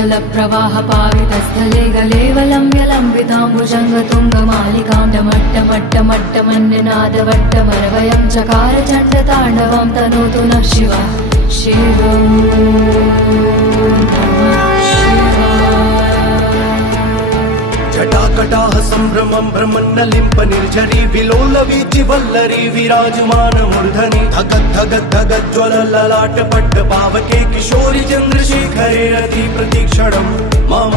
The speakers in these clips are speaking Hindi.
जलप्रवाह पावितस्थले गलेवलम्ब्य लम्बिताम्बुजङ्गतुङ्गमालिकां डमट्टमट्टमट्टमन्यनादवट्टमरवयं चकार चण्डताण्डवं तनोतु नः शिवः शिवम् जटाकटाह सम्भ्रमं भ्रमन्नलिम्प निर्झरी विलोलवीचि वल्लरी विराजमान मूर्धनि धगद्धगद्धगज्ज्वलललाट पट्ट पावके किशोरि चन्द्रशेखरे रति प्रतीक्षणं मम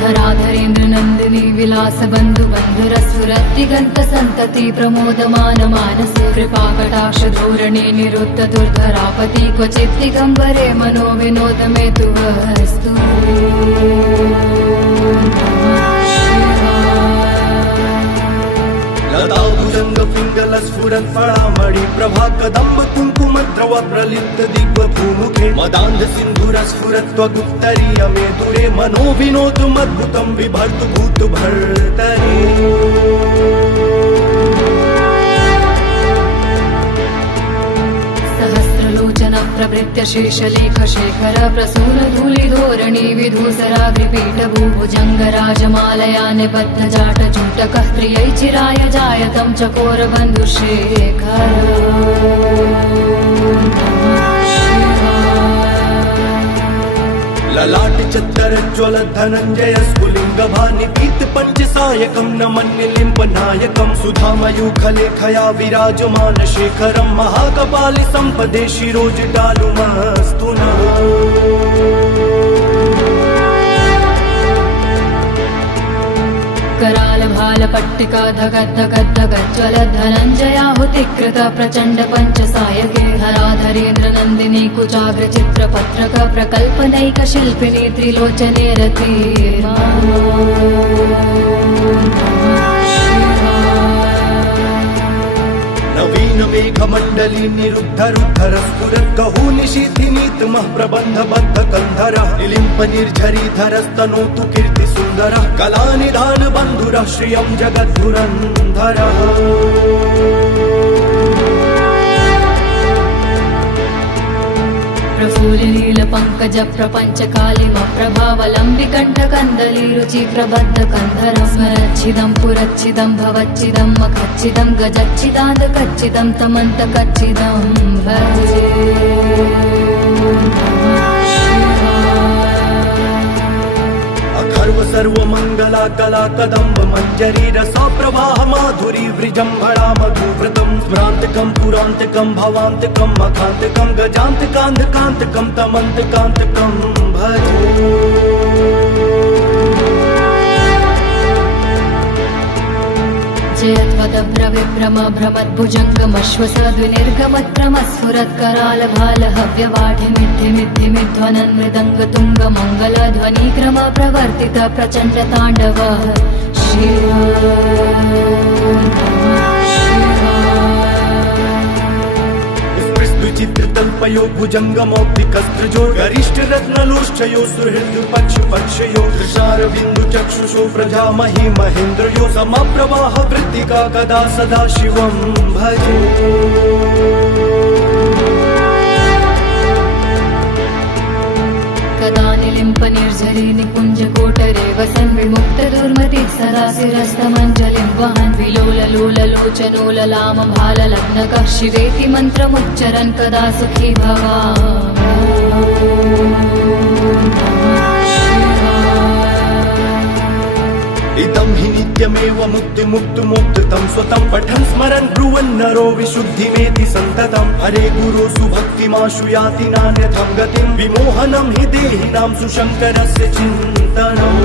धराधरेन्द्र नन्दिनी विलास बन्धु बन्धुरस्फुरद्दिगन्त सन्तति प्रमोदमान मानसे कृपाकटाक्ष धोरणे निरुद्ध दुर्धरापति क्वचित् दिगम्बरे मनो विनोद मे तु वस्तु लताभुजंग पिंगल स्फुरन् फळामणि प्रभा कदम्ब कुङ्कुम द्रव प्रलिप्त दिग्वधूमुखे मदान्ध सिन्धुर स्फुरत्वगुप्तरीय मे दूरे मनो विनोदमद्भुतं बिभर्तु भूत भर्तरि सहस्रलोचन प्रवृत्य शेषलेख शेखर प्रसून धूलिधोरणी विधूसराग्रिपीठ भूभुजङ्गराजमालया निबद्ध जाट जूटकः प्रियै चिराय जायतं चकोर बन्धुशेखर ललाट चत्तर ज्वल धनञ्जय स्फुलिङ्ग भानि पीत पञ्चसायकं नमन्निलिम्ब नायकं सुधामयूखलेखया विराजमान शेखरं महाकपालि सम्पदे शिरोजटालुमस्तु नः कराल भाल पट्टिका धगद्धगद्धगज्ज्वल धनञ्जयाहुतिकृत प्रचण्ड पञ्चसायके धराधरेन्द्र नन्दिनी कुचाग्र चित्रपत्रक प्रकल्पनैक शिल्पिनी त्रिलोचने रति नवीन मेघमण्डली निरुद्ध रुद्धर स्फुरत् कहू निशीथिनीतमः प्रबन्ध बद्ध कन्धरः निलिम्प निर्झरी धरस्तनोतु कीर्ति सुन्दरः कलानिधान बन्धुरः श्रियं जगद्धुरन्धरः प्रफुल्लील पंकज प्रपंच कालिम प्रभावलम्बि कण्ठकन्दली रुचि प्रबद्ध कन्धरं स्मरच्छिदं पुरच्छिदं भवच्छिदं मखच्छिदं गजच्छिदान्त कच्चिदं तमन्त कच्चिदं भजे अखर्व सर्वमङ्गला कला कदम्ब मञ्जरी रसा प्रवाह माधुरी वृजम्भणा मधुव्रतं स्मरान्तकं पुरान्तकं भवान्तकं मखान्तकं गजान्तकान्धकान्तकं तमन्तकान्तकं भजे जयत्वदभ्रविभ्रम भ्रमद्भुजङ्गमश्वसद्विनिर्गमत्रमस्फुरत्कराल भाल हव्यवाढिमिद्धिमिद्धिमिध्वनन् मृदङ्गतुङ्ग मङ्गलध्वनिक्रम प्रवर्तित प्रचण्ड ताण्डव शिव चित्रतल्पयो भुजङ्गमौक्तिकस्त्रजो गरिष्ठ रत्नलोष्ठयो सुहृद पक्षयो दृशारविन्दु चक्षुषो प्रजामहि महेन्द्रयो समप्रवाह वृत्तिका कदा सदा शिवं भजे कदा निलिम्प निर्झरी निकुञ्ज कोटरे वसन् विमुक्त दुर्मतिः सदा शिरस्तमञ्जलिं वहन् विलोललोललोचनो ललाम भाल लग्नकः शिवेति मन्त्रमुच्चरन् कदा सुखी इदं हि नित्यमेव मुक्तिमुक्तमुक्तं स्वतं पठन् स्मरन् ब्रुवन् नरो विशुद्धिमेति सन्ततं हरे गुरो सुभक्तिमाशु याति नान्यथं गतिं विमोहनं हि देहिनां सुशङ्करस्य चिन्तनम्